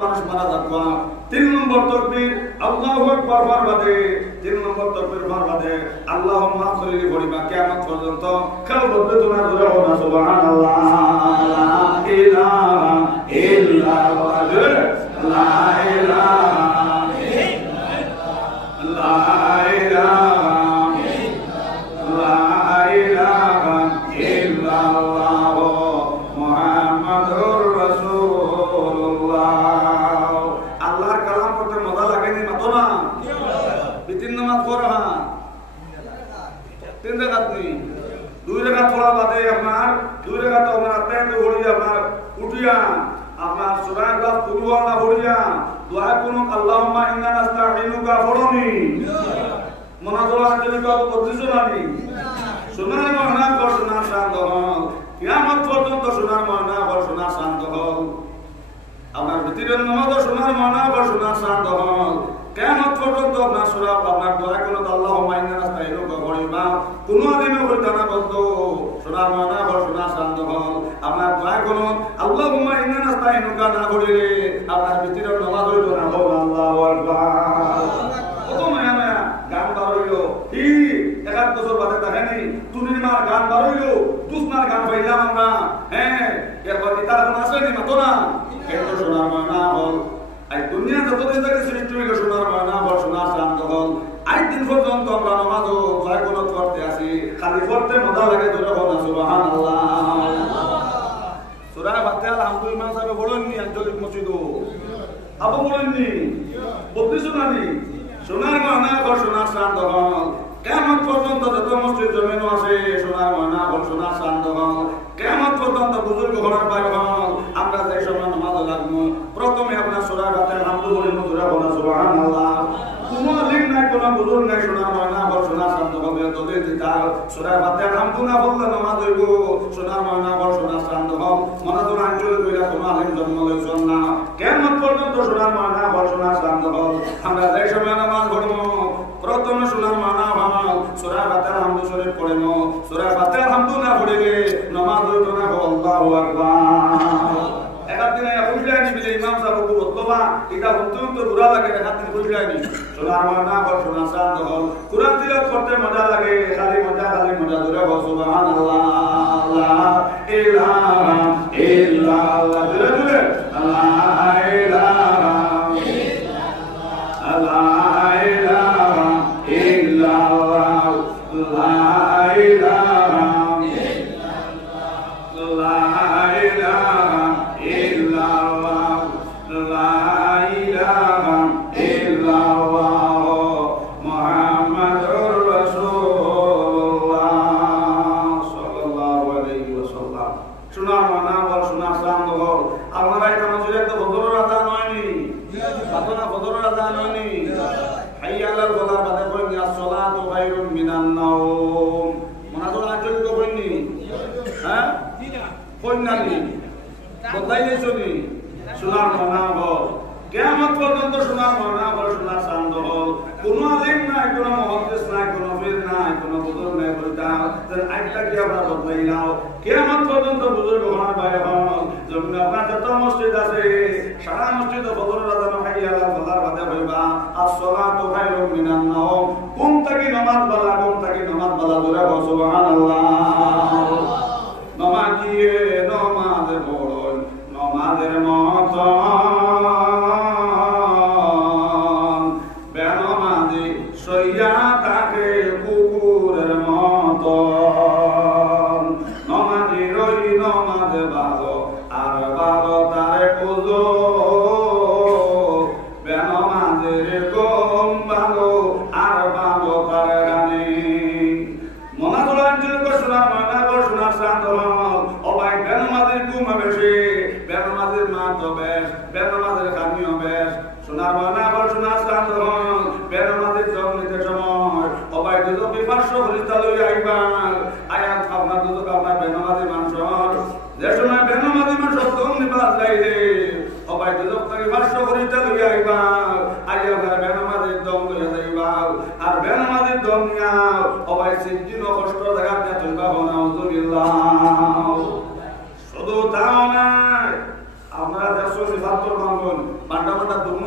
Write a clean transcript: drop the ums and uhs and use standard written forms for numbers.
মানুষ মারা যাবা 3 নম্বর তাকবীর আল্লাহু আকবার বাদে 3 নম্বর তাকবীর বাদে আল্লাহুম্মা খলিলি পড়িবা কিয়ামত পর্যন্ত কাল বলতে তোমরা ধরে হও না সুবহানাল্লাহ লা ইলাহা ইল্লাল্লাহ লা ইলাহা লা ইলাহা লা ইলাহা ইল্লাল্লাহ মুহাম্মাদুর রাসূলুল্লাহ। আল্লাহর কালাম পড়তে মজা লাগেনি মাতো না? তিন নামাজ পড়া 3 রাকাত নেই, 2 রাকাত পড়া বাদে আপনার 2 রাকাত আপনার আত্মাকে পড়ি আপনার উঠিয়া আপনার সূরা ইখলাস কুল ওয়ালা পড়িয়া দোয়া করুন আল্লাহুম্মা ইন্না নাস্তাঈনুকা পড়নি মনাজরা আঞ্জলিকা পড়ছিলানি সোনার ময়না কর সোনার শান্ত হও কিয়ামত পর্যন্ত সোনার ময়না কর সোনার শান্ত হও আপনার ভিতরের নামাজ সোনার ময়না কর সোনার শান্ত হও কিয়ামত পর্যন্ত আপনার সূরা আপনার দোয়া করুন আল্লাহুম্মা ইন্না নাস্তাঈনুকা পড়িবা কোন আলিমে কইতা না বলতো সোনার ময়না কর সোনার শান্ত হও আপনার দোয়া করুন আল্লাহুম্মা ইন্না নাস্তাঈনুকা না পড়িলে আপনার ভিতরের নামাজ হইতো না আল্লাহু আকবার। কত মায়া মায়া গান বারইলো ই 71 বছর বাদে দেখেনি তুনির মার গান বারইলো দুসমার গান পাইলাম আমরা হ্যাঁ এরপর তার কোন আসেনি মাতো না কিন্তু সোনার ময়না হল আই দুনিয়া যতদিন থেকে সৃষ্টি হইল সোনার ময়না হল সোনার শান্ত হল আজ দিন পর্যন্ত আমরা নামাজ ও দোয়া কোন করতে আসি খালি পড়তে মজা লাগে ধরে হল সুবহানাল্লাহ। সূরা ফাতিহা আলহামদুলিল্লাহ সাহেব বলেননি আঞ্চলিক মসজিদও আবু বলেননি বদ্রিসুনানি সোনার ময়না হল সোনার শান্ত হল কিয়ামত পর্যন্ত যত মসজিদ জমিন আছে সোনার ময়না হল সোনার শান্ত হল কিয়ামত পর্যন্ত বুজুর্গ হওয়ার পর হল আমরা যে সময় নামাজ লাগবো প্রথমে আপনার সূরা ফাতিহা আলহামদুলিল্লাহ ধরে হল সুবহানাল্লাহ। কোনো লিঙ্ক নাই কোনো বুজুর্গ নাই সোনার ময়না হল সোনার শান্ত হবে যদি দিতা সূরা ফাতিহা আলহামদুলিল্লাহ বললে নামাজ হইব সোনার ময়না হল সোনার শান্ত হল মনে তো আঞ্চলিক কইরা কোনো আলিম জন্ম লইছন না কিয়ামত পর্যন্ত সোনার ময়না হল সোনার শান্ত হল আমরা যে সময় নামাজ পড়ব প্রথমে সোনার ময়না হল সূরা ফাতিহা আলহামদুলিল্লাহ শরীফ পড়েন সূরা ফাতিহা আলহামদুলিল্লাহ পড়িলে নামাজ হইতো না আল্লাহু আকবার। একদিনে বুঝলাইনি বলে ইমাম সাহেবকে বলতবা এটা অত্যন্ত দূরা লাগে একদিন বুঝলাইনি সোনার ময়না হল সোনার শান্ত হল কুরআন তিলাওয়াত করতে মজা লাগে খালি মজা ধরে হল সুবহানাল্লাহ লা ইলাহা ইল্লাল্লাহ ধরে লা ইলাহা ইল্লাল্লাহ লা ইলাহা ইল্লাল্লাহ লা ইলাহা ইল্লাল্লাহ লা ইলাহা ইল্লাল্লাহ লা ইলাহা ইল্লাল্লাহ মুহাম্মাদুর রাসূলুল্লাহ সাল্লাল্লাহু আলাইহি ওয়াসাল্লাম। সোনার ময়না হল সোনার শান্ত হল আপনারা এটা মসজিদে তো ফজরের আযান হয়নি আপনারা ফজরের আযান হয়নি হাইয়া আলাল ফালাহ বাদে কইনি as-সালাতু খায়রুম মিনান নাওম মুনাজাত আঞ্চলিক কইনি হ্যাঁ কইনানি বদলাইলে শুনি সোনার ময়না হল কিয়ামত পর্যন্ত সোনার ময়না হল সোনার শান্ত হল কোনো আলিম নাই কোনো মুহাদ্দিস নাই কোনো পীর নাই কোনো বুজুর্গ নাই বলতা তার আইটা কি আমরা বদলাইলাও কিয়ামত পর্যন্ত বুজুর্গ হওয়ার বাইরে হল যখন আপনার যত মসজিদ আছে সারা মসজিদ ফজরের আযান হাইয়া আলাল ফালাহ বাদে হইবা as-সালাতু খায়রুম মিনান নাওম কোন থেকে নামাজ বালা ধরে সুবহানাল্লাহ। নমাজিয়ে নমাজ পড়ুন নমাজের মতন বেনমাজি সইয়া থাকে কুকুরের মতন নমাজি রই নমাজ ভালো আর ভালো তারে পুজো বেনমাজের গম ভালো আর ভালো তারে রানী মনাজুল আঞ্চলিক সোনার ময়না হল সোনার শান্ত হল অবাই বেনমাজের গুমা বেশি বেনমাজের মাত বেশ বেনমাজের খামিও বেশ সোনার ময়না হল সোনার শান্ত হল বেনমাজের জন্ম নিতে সময় অবাই দুজকে 500 ফরিস্তা লই আইবার আয়াত আপনার দুজক আপনার বেনমাজের মানুষের যে সময় বেনমাজের মানুষ জন্ম নিবাস লাইলে অবাই দুজক থেকে 500 ফরিস্তা লই আইবার আইয়া বেনমাজের দম লইয়া যাইবার আর বেনমাজের দম নিয়া অবাই সিদ্দিন কষ্ট দেখাতে তুলবা নাউজুবিল্লাহ। শুধু তাও না আপনার আপনারা 170 মানুষ বান্ডা বান্ডা দুর্ন